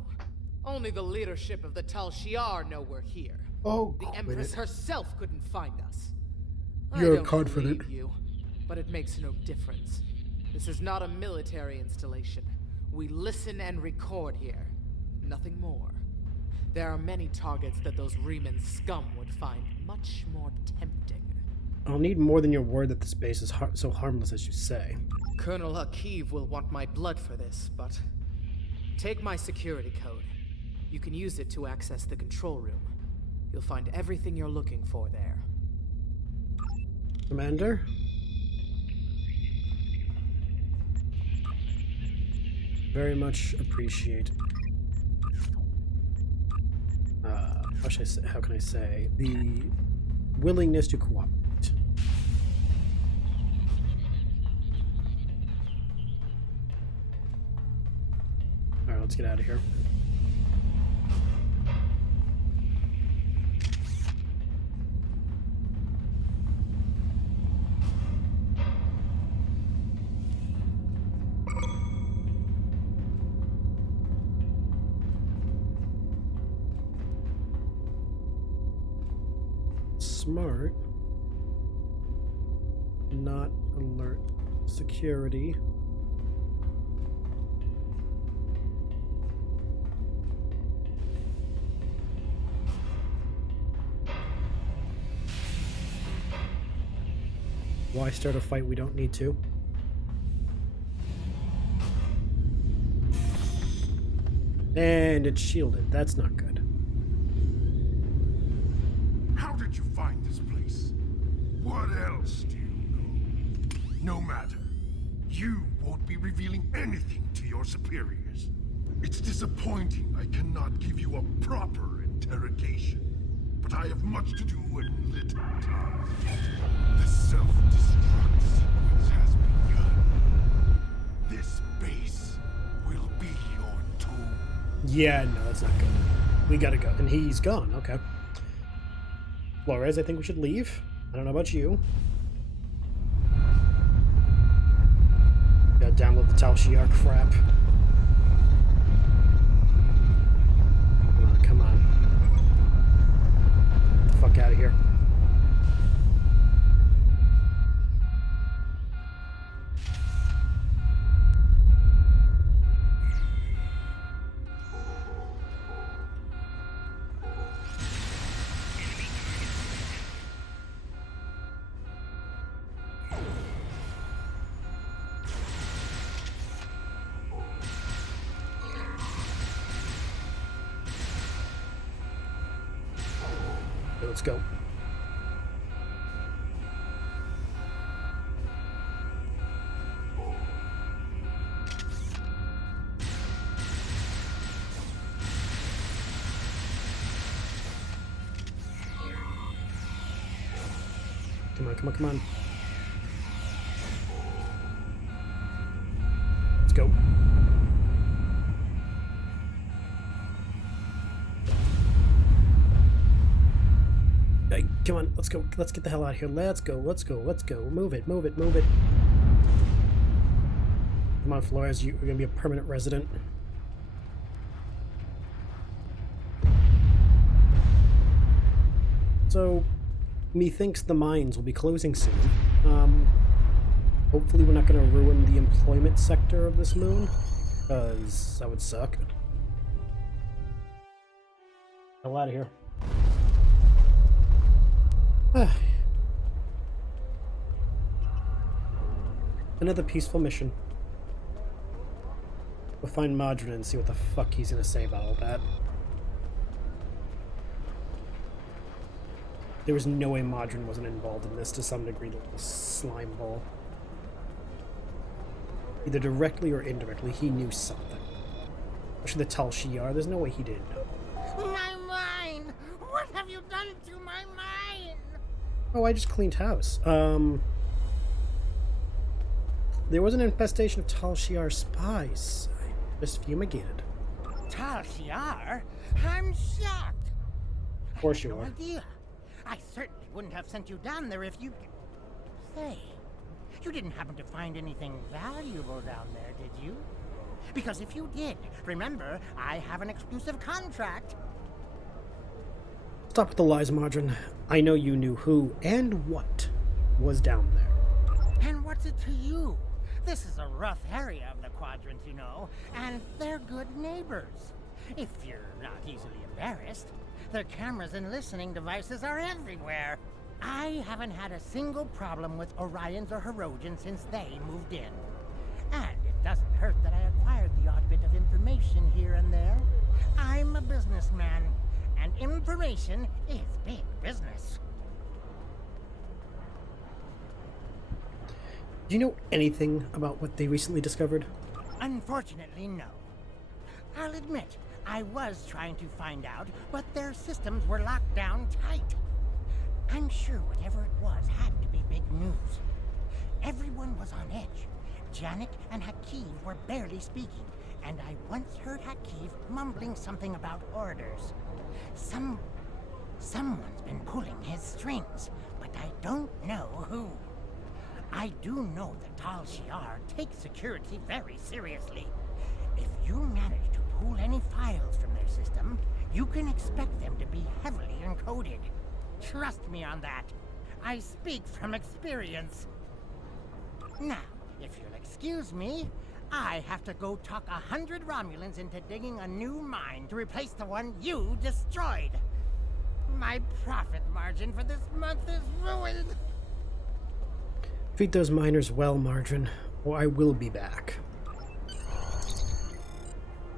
Only the leadership of the Tal Shiar know we're here. Oh, the Empress herself couldn't find us. You're I don't confident. believe you, but it makes no difference. This is not a military installation. We listen and record here. Nothing more. There are many targets that those Reman scum would find much more tempting. I'll need more than your word that this base is so harmless as you say. Colonel Hakiv will want my blood for this, but take my security code. You can use it to access the control room. You'll find everything you're looking for there. Commander? Very much appreciate. How can I say? The willingness to cooperate. Alright, let's get out of here. Smart. Not alert. Security. Why start a fight we don't need to? And it's shielded. That's not good. How did you find this place? What else do you know? No matter. You won't be revealing anything to your superiors. It's disappointing I cannot give you a proper interrogation. But I have much to do in little time. The self-destruct sequence has begun. This base will be your tomb. Yeah, no, that's not good. We gotta go. And he's gone. Okay. Flores, I think we should leave. I don't know about you. Gotta download the Tal Shiar crap. Come on. Get the fuck out of here. Let's go. Come on, come on, come on. Let's go. Hey, come on, let's go. Let's get the hell out of here. Let's go, let's go, let's go. Move it, move it, move it. Come on, Flores, you're gonna be a permanent resident. So, methinks the mines will be closing soon. Hopefully we're not gonna ruin the employment sector of this moon, because that would suck. hell out of here. Another peaceful mission. We'll find Madron and see what the fuck he's gonna say about all that. There was no way Madron wasn't involved in this to some degree, the little slime ball. Either directly or indirectly, he knew something. Especially the Tal Shiar, there's no way he didn't know. My mind! What have you done to my mind? Oh, I just cleaned house. There was an infestation of Tal Shiar spies. I just fumigated. Tal Shiar? I'm shocked. Of course you No are. idea. I certainly wouldn't have sent you down there if you... Say, you didn't happen to find anything valuable down there, did you? Because if you did, remember, I have an exclusive contract. Stop with the lies, Madron. I know you knew who and what was down there. And what's it to you? This is a rough area of the quadrant, you know, and they're good neighbors. If you're not easily embarrassed, their cameras and listening devices are everywhere. I haven't had a single problem with Orions or Herodians since they moved in. And it doesn't hurt that I acquired the odd bit of information here and there. I'm a businessman, and information is big business. Do you know anything about what they recently discovered? Unfortunately, no. I'll admit, I was trying to find out, but their systems were locked down tight. I'm sure whatever it was had to be big news. Everyone was on edge. Janek and Hakiv were barely speaking, and I once heard Hakiv mumbling something about orders. Someone's been pulling his strings, but I don't know who. I do know that Tal Shiar takes security very seriously. If you manage to pull any files from their system, you can expect them to be heavily encoded. Trust me on that. I speak from experience. Now, if you'll excuse me, I have to go talk 100 Romulans into digging a new mine to replace the one you destroyed. My profit margin for this month is ruined. Treat those miners well, Madron, or I will be back.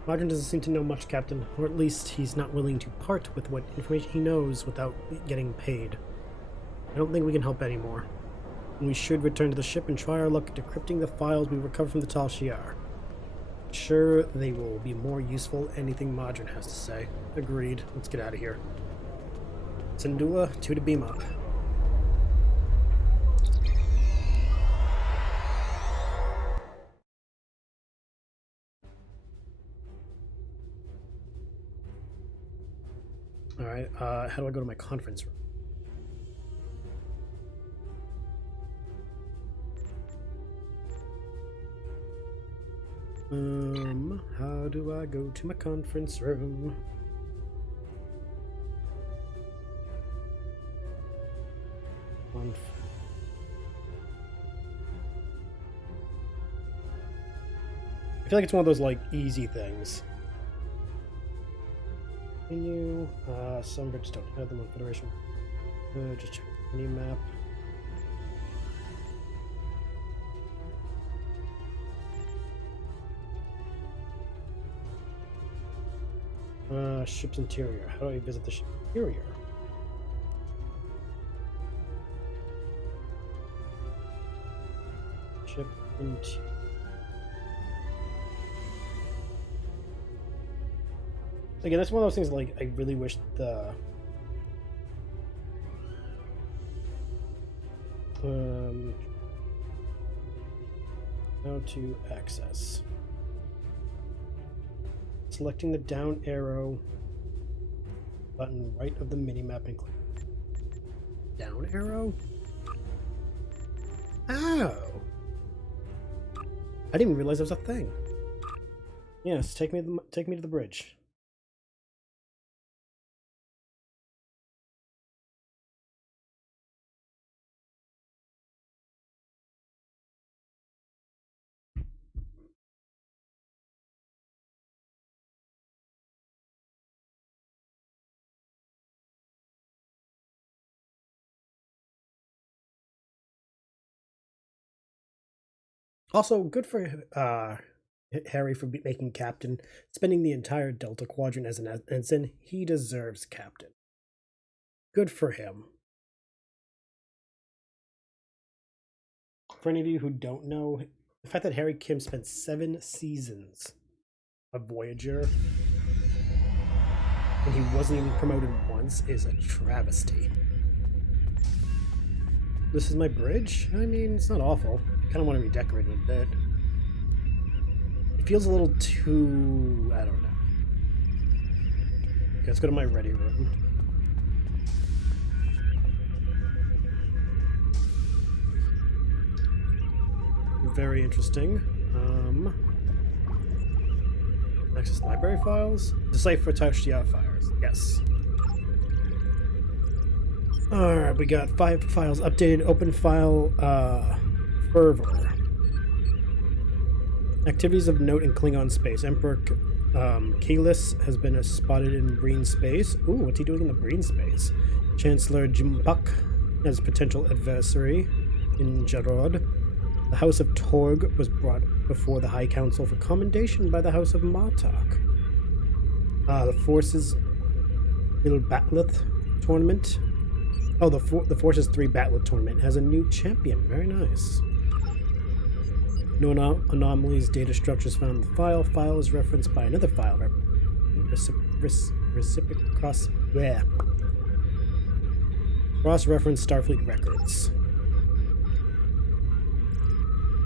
Madron doesn't seem to know much, Captain, or at least he's not willing to part with what information he knows without getting paid. I don't think we can help anymore. We should return to the ship and try our luck at decrypting the files we recovered from the Tal Shiar. Sure, they will be more useful than anything Madron has to say. Agreed. Let's get out of here. Syndulla, 2 to beam up. Alright, how do I go to my conference room? How do I go to my conference room? I feel like it's one of those, like, easy things. Menu, some bridges don't have them on Federation. Just check the menu map. Ship's interior. How do I visit the ship's interior? Ship interior. Again, that's one of those things like I really wish the how to access. Selecting the down arrow button right of the minimap and click down arrow. Oh! I didn't even realize that was a thing. Yes, take me to the bridge. Also, good for Harry for making captain, spending the entire Delta Quadrant as an ensign. He deserves captain. Good for him. For any of you who don't know, the fact that Harry Kim spent 7 seasons of Voyager and he wasn't even promoted once is a travesty. This is my bridge? I mean, it's not awful. I kind of want to redecorate it a bit. It feels a little too... I don't know. Okay, let's go to my ready room. Very interesting. Access library files. Decipher Tashia fires. Yes. Alright, we got 5 files updated. Open file fervor. Activities of note in Klingon space. Emperor Kalis has been spotted in Breen space. Ooh, what's he doing in the Breen space? Chancellor Jimbuck as potential adversary in Jarod. The House of Torg was brought before the High Council for commendation by the House of Martok. The Forces Little Batleth tournament. Oh, the Forces 3 Batleth tournament has a new champion. Very nice. No anomalies, data structures found in the file. File is referenced by another file. Cross-reference Starfleet records.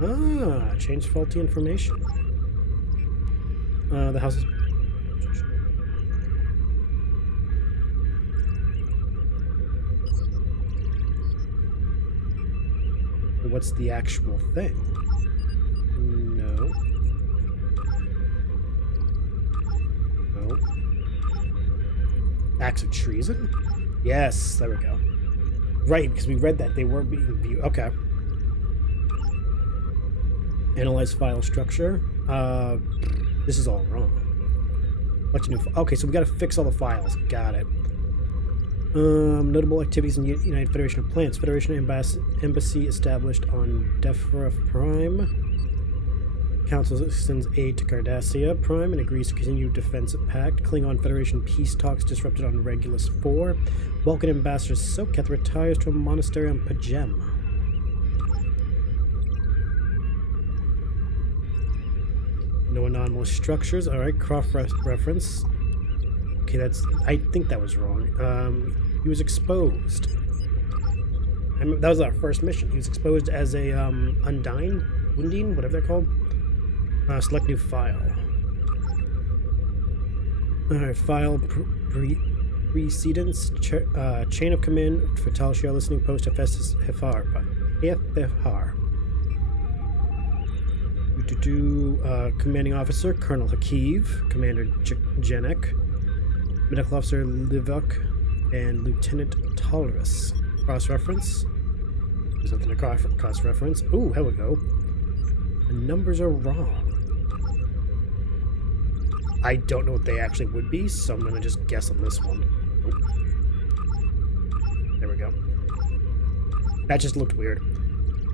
Ah, changed faulty information. The house is... What's the actual thing? No. No. Acts of treason? Yes, there we go. Right, because we read that they were being viewed. Okay. Analyze file structure. This is all wrong. Bunch of new. Okay, so we got to fix all the files. Got it. Notable activities in United Federation of Planets. Federation Embassy established on Defra Prime. Council extends aid to Cardassia Prime and agrees to continue defense pact. Klingon Federation peace talks disrupted on Regulus 4. Vulcan Ambassador Soketh retires to a monastery on Pajem. No anomalous structures. Alright, cross-reference. Okay, that's... I think that was wrong. He was exposed. That was our first mission. He was exposed as a, Undine? Whatever they're called. Select new file. Alright, file precedence. Chain of command for Tal Shiar listening post Hephaestus Hefar. Commanding officer Colonel Hakiv, Commander Jenek, Medical Officer Livok, and Lieutenant Taris. Cross-reference. There's nothing to cross-reference. Ooh, here we go. The numbers are wrong. I don't know what they actually would be, so I'm gonna just guess on this one. Nope. There we go. That just looked weird.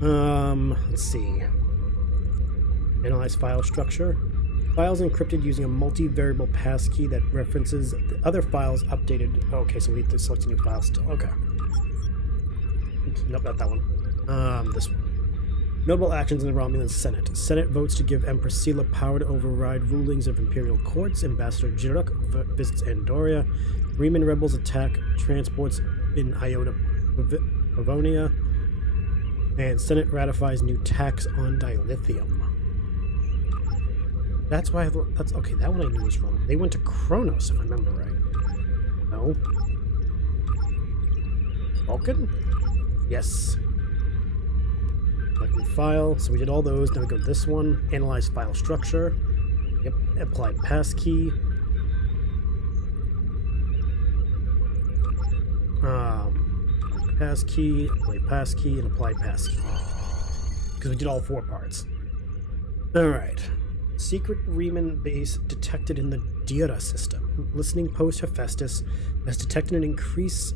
Let's see. Analyze file structure. Files encrypted using a multi-variable passkey that references the other files updated. Okay, so we need to select a new file still. Okay. Oops, nope, not that one. This one. Notable actions in the Romulan Senate. Senate votes to give Empress Sela power to override rulings of Imperial courts. Ambassador Jiruk visits Andoria. Reman rebels attack transports in Iota Pavonia. And Senate ratifies new tax on dilithium. That's why that's okay. That one I knew was wrong. They went to Kronos, if I remember right. No. Vulcan? Yes. Select new file. So we did all those. Then we go to this one. Analyze file structure. Yep. Apply passkey. Passkey. Apply passkey and apply passkey. Because we did all 4 parts. All right. Secret Reman base detected in the Dira system. Listening post Hephaestus has detected an increase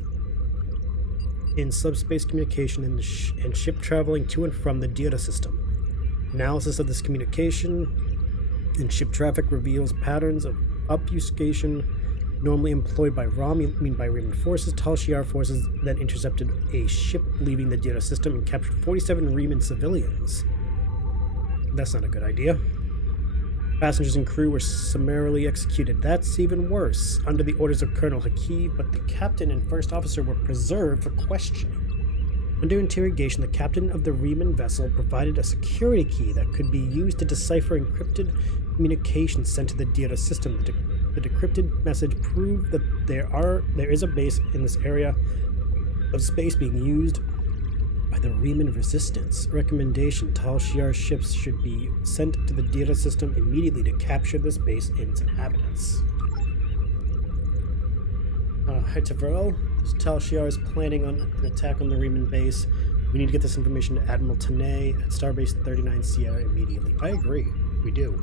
in subspace communication and ship traveling to and from the Dira system. Analysis of this communication and ship traffic reveals patterns of obfuscation normally employed by Reman forces. Tal Shiar forces then intercepted a ship leaving the data system and captured 47 Reman civilians. That's not a good idea. Passengers and crew were summarily executed. That's even worse. Under the orders of Colonel Hakeem, but the captain and first officer were preserved for questioning. Under interrogation, the captain of the Reman vessel provided a security key that could be used to decipher encrypted communications sent to the data system. The decrypted message proved that there is a base in this area of space being used by the Reman resistance. Recommendation: Tal Shiar ships should be sent to the data system immediately to capture this base and its inhabitants. Hi Tavrel. Tal Shiar is planning on an attack on the Reman base. We need to get this information to Admiral Tanay at Starbase 39 Sierra immediately. I agree. We do.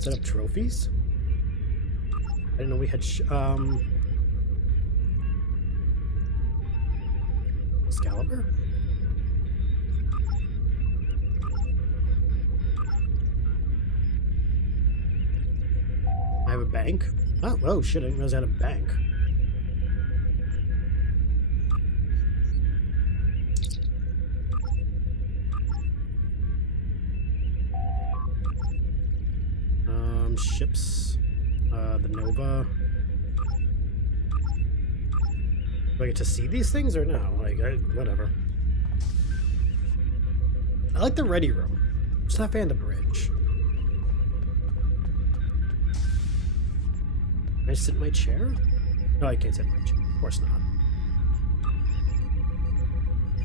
Set up trophies? I didn't know we had Excalibur? I have a bank? Oh shit, I didn't realize I had a bank. Ships. The Nova. Do I get to see these things or no? Like, whatever. I like the ready room. Just not a fan of the bridge. Can I sit in my chair? No, I can't sit in my chair. Of course not.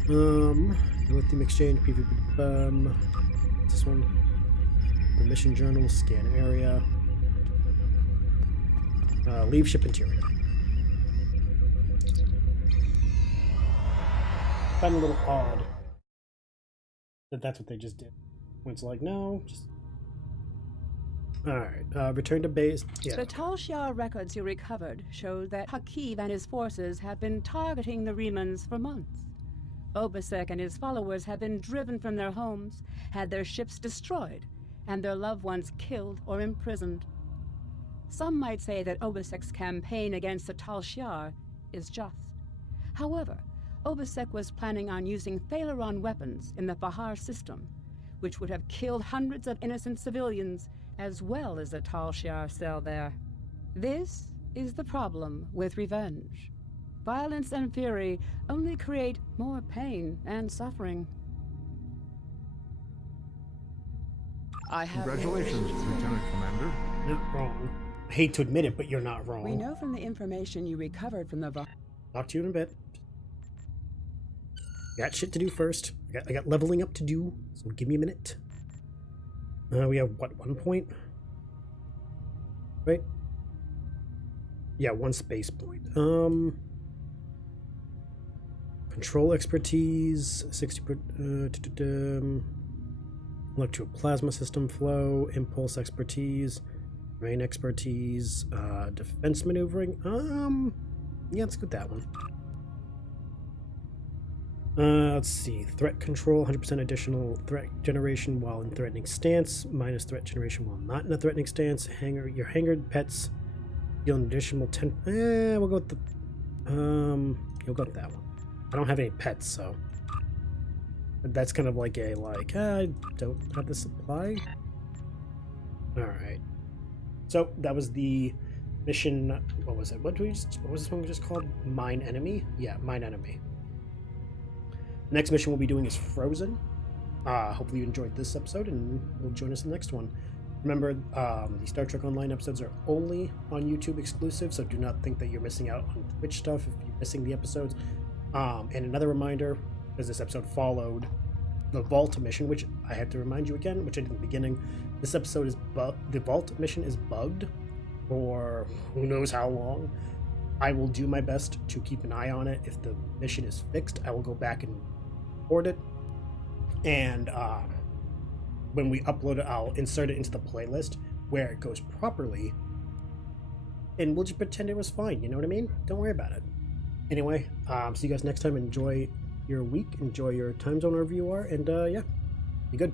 Lithium exchange, PvP. This one. The mission journal, scan area. Leave ship interior. Found a little odd that that's what they just did. When it's like, no, just... Alright, return to base. Yeah. The Tal Shiar records you recovered show that Hakeem and his forces have been targeting the Remans for months. Obasek and his followers have been driven from their homes, had their ships destroyed, and their loved ones killed or imprisoned. Some might say that Obasek's campaign against the Tal Shiar is just. However, Obasek was planning on using Thalaron weapons in the Bahar system, which would have killed hundreds of innocent civilians, as well as the Tal Shiar cell there. This is the problem with revenge. Violence and fury only create more pain and suffering. Congratulations, Lieutenant Commander. Not wrong. I hate to admit it, but you're not wrong. We know from the information you recovered from the Talk to you in a bit. Got shit to do first. I got leveling up to do, so give me a minute. We have, what, 1 point? Right? Yeah, 1 space point. Control expertise, 60%. Electroplasma system flow, impulse expertise, rain expertise, defense maneuvering. Yeah, let's go with that one. Let's see. Threat control, 100% additional threat generation while in threatening stance, minus threat generation while not in a threatening stance. Your hangared pets deal an additional 10. We'll go with the. You'll go with that one. I don't have any pets, so. That's kind of like a, I don't have the supply. Alright. So, that was the mission. What was it? What was this one just called? Mine Enemy? Yeah, Mine Enemy. The next mission we'll be doing is Frozen. Hopefully you enjoyed this episode and will join us in the next one. Remember, the Star Trek Online episodes are only on YouTube exclusive, so do not think that you're missing out on Twitch stuff if you're missing the episodes. And another reminder, because this episode followed the Vault mission, which I had to remind you again, which I did in the beginning. This episode is the Vault mission is bugged for who knows how long. I will do my best to keep an eye on it. If the mission is fixed, I will go back and record it. And when we upload it, I'll insert it into the playlist where it goes properly. And we'll just pretend it was fine, you know what I mean? Don't worry about it. Anyway, see you guys next time. Enjoy your week. Enjoy your time zone wherever you are. And yeah, be good.